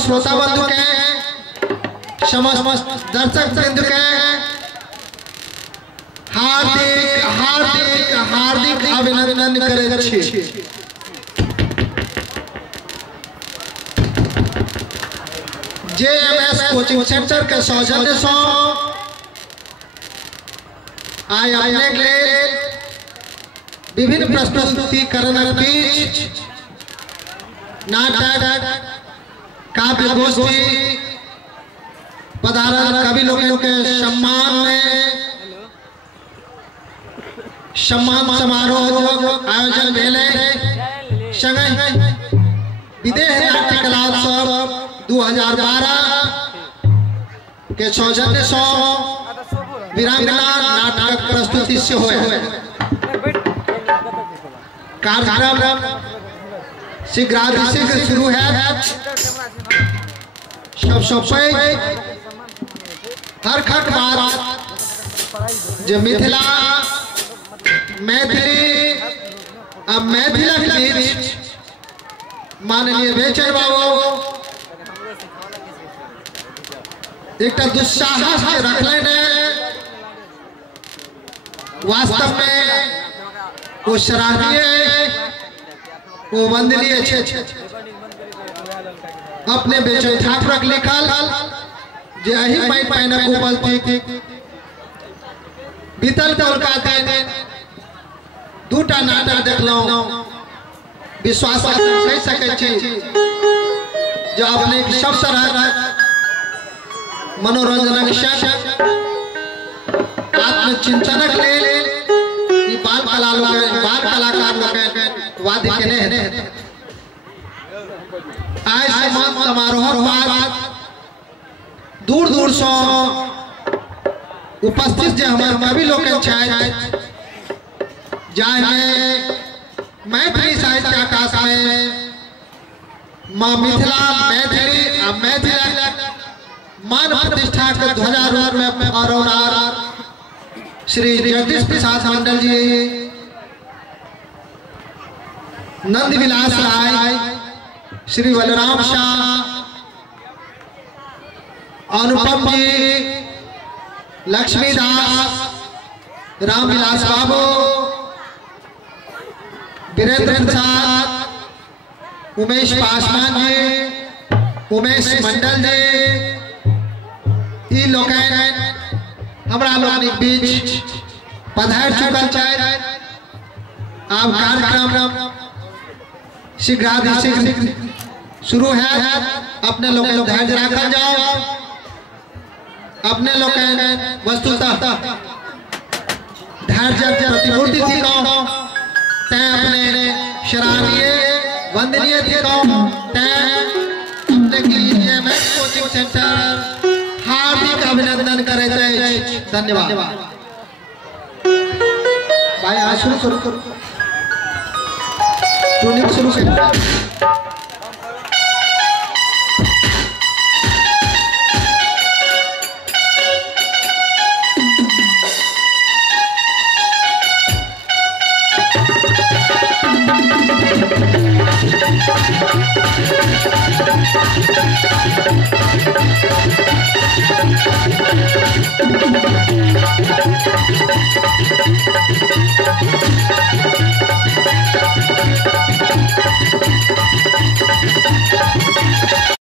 श्रोता बंधु के, समस्त दर्शक बिंदु के हार्दिक हार्दिक हार्दिक अभिनंदन करे छी। JMS कोचिंग सेंटर के सौजन्य से आज अपने के लिए विभिन्न प्रस्तुतिकरण बीच नाटक, काव्य गोष्ठी, पधारन कवि लोगों के सम्मान में सम्मान समारोह आयोजन भेले। संगहि विदेह नाट्य कलोत्सव 2012 के सौजन्य से वीरांगना नाटक प्रस्तुति से हुए कार्यक्रम शीघ्र शुरू है। सब हर खट बात जो मिथिला मैथिली अब मैथिला के बीच माननीय बेचन बाबू एक दुस्साहस रखले ने वास्तव में वो सराहनीय, वो वंदनीय छे। अपने बेचन ठाकुर लिखल जे अही पाई पाइना को बोलती बीतल कोलकाता में दूटा नाटक देखलो, विश्वास कह सके छी जो अपने सब तरह मनोरंजन आत्मचिंतनक ले बाल कलाकार लोग वाद्य के ने आज समारोह बाद दूर दूर से उपस्थित जो हमारे कवि लोग मैथिली साहित्य आकाश में माँ मिथिला मैथिली मान प्रतिष्ठा के ध्वजारोहण में फहरावनार श्री जगदीश प्रसाद मंडल जी, नंद विलास राय, श्री बलराम शाह, अनुपम जी, लक्ष्मीदास, रामविलास बाबू, वीरेंद्र प्रसाद, उमेश पासवान जी, उमेश मंडल जी, ई लोग हमरा लोग बीच पधार चुकल चाहे। अब कार्यक्रम शीघ्र शुरू है। अपने लोग धैर्य रखा जाओ। अपने लोग वस्तुतः धैर्य प्रतिमूर्ति थी अपने सराहनीय वंदनीय थी अपने JMS कोचिंग सेंटर हार्दिक अभिनंदन करे। धन्यवाद भाई। आज शुरू करो ट्यूनिंग शुरू करो।